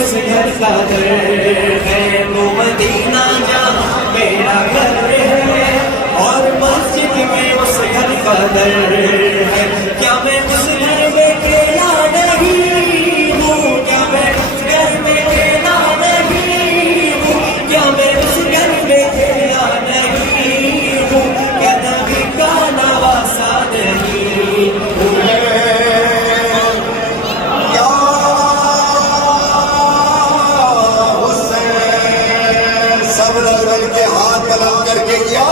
उस घर का दर है वो मदीना जहाँ मेरा घर है और मस्जिद में उस घर का दर है। क्या मैं उस घर में अकेला नहीं हूँ? क्या मैं उस घर में अकेला नहीं हूँ? क्या मैं उस घर में अकेला नहीं हूँ? क्या नबी का नवासा नहीं हूँ? के हाथ बुलंद करके किया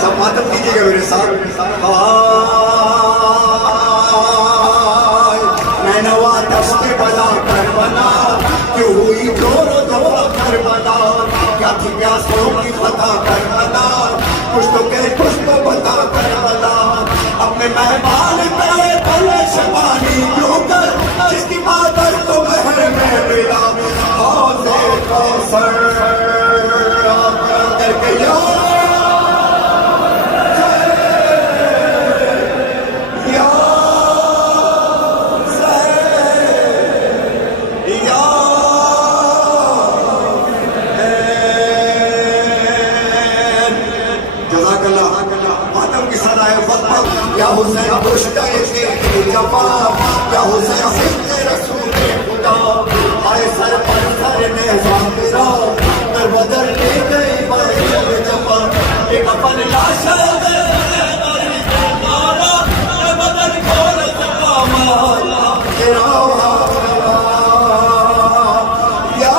सब मातम कीजिएगा मेरे साथ। मैं नवा दस्त बना कर बना क्यों हुई जोर दो कर बना क्या थी प्यासों की खता कर बना कुछ तो कह कुछ तो बता करबला अपने मेहमान पे पले शबानी क्यों कर जिसकी मादर तो महर में मिला हौले कौसर करके या हुसैन दुश्ता के जमा या हुसैन सिद्ध रसूल के खुदा आए सर पर सर में साफिरा कर बदल ले गई बदल जमा एक अपन लाशा मारा बदल खोल सका मारा तेरा या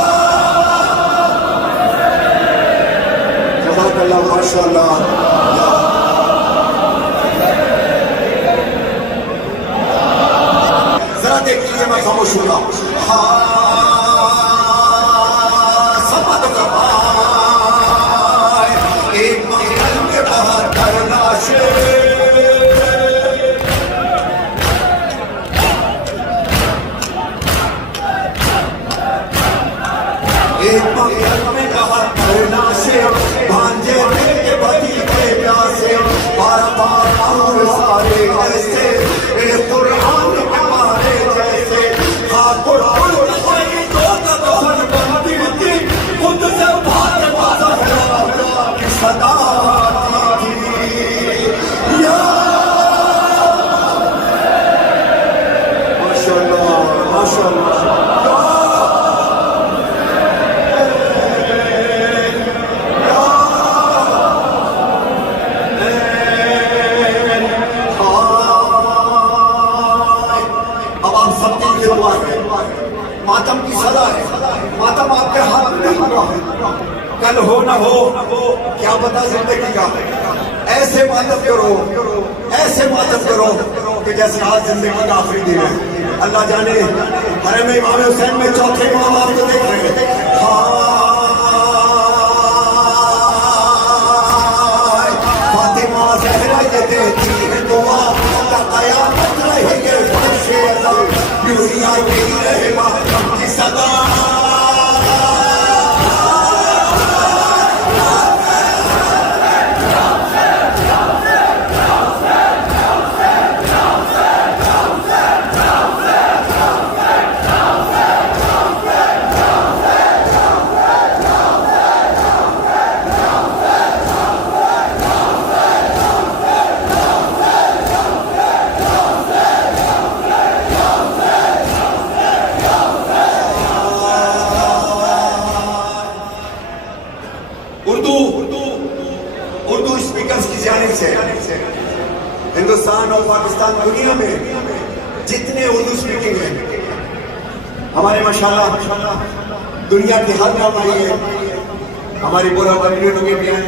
जज़ाकल्लाह माशाअल्लाह देखिए मैं खामोश हूँ एक मंगल के बाहर करना एक मंगल में बाहर करना से भांजे के पति के प्यासे बार बार सारे ऐसे कुरान के मारे जैसे कुरान खुद से भार सदा माशाअल्लाह माशाअल्लाह मातम की सदा है मातम आपके हाथ में नहीं हुआ है कल हो ना हो क्या पता जिंदगी का ऐसे मातम करो कि जैसे आज जिंदगी का आखिरी दिन है अल्लाह जाने हरे में इमाम हुसैन में चौथे इमाम आपको देख रहे हैं फातिमा ज़हरा ये देती है दुआ क़यामत रहेंगे यूं ही रहे मातम की सदा उर्दू स्पीकर्स की जानिब से हिंदुस्तान और पाकिस्तान दुनिया में जितने उर्दू स्पीकिंग है हमारे माशाल्लाह दुनिया की हर नाम आई है हमारी बुरा कम्युनिटी के भी हैं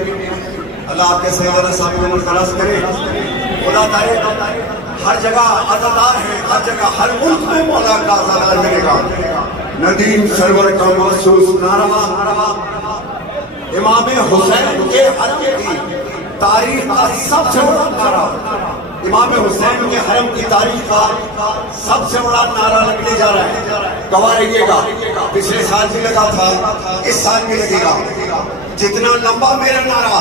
अल्लाह आपके सैयद साहब को मुखलस करे खुदा तारे हर जगह अज़ादार है हर जगह हर मुल्क में मौला का अज़ादार मिलेगा नदीम सरवर का महसूस नारा इमाम हुसैन के हरम की तारीख का सबसे बड़ा नारा इमाम हुसैन के हरम की तारीख का सबसे बड़ा नारा लगने जा रहा है गवाह रहिएगा पिछले साल भी लगा था इस साल भी लगेगा जितना लंबा मेरा नारा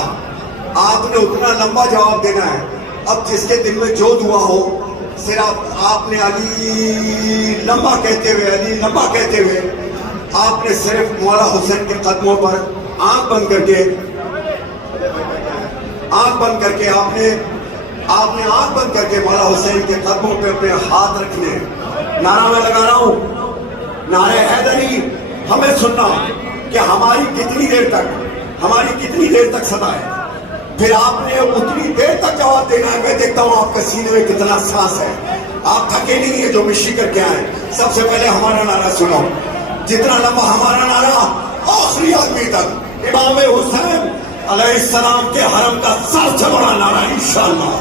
आपने उतना लंबा जवाब देना है अब जिसके दिल में जो दुआ हो सिर्फ आपने अली लंबा कहते हुए आपने सिर्फ मौला हुसैन के कदमों पर आंख बंद करके आपने आंख बंद करके मौला हुसैन के कदमों पे अपने हाथ रखने नारा मैं लगा रहा हूं नारे हैदरी हमें सुनना कि हमारी कितनी देर तक सदा है फिर आपने उतनी देर तक जवाब देना है मैं देखता हूं आपके सीने में कितना सांस है आप थके नहीं है जो मिशी करके आए सबसे पहले हमारा नारा सुनो जितना लंबा हमारा नारा आखिरी आदमी तक इमाम हुसैन अलैहिस्सलाम के हरम का सबसे बड़ा नारा इंशाअल्लाह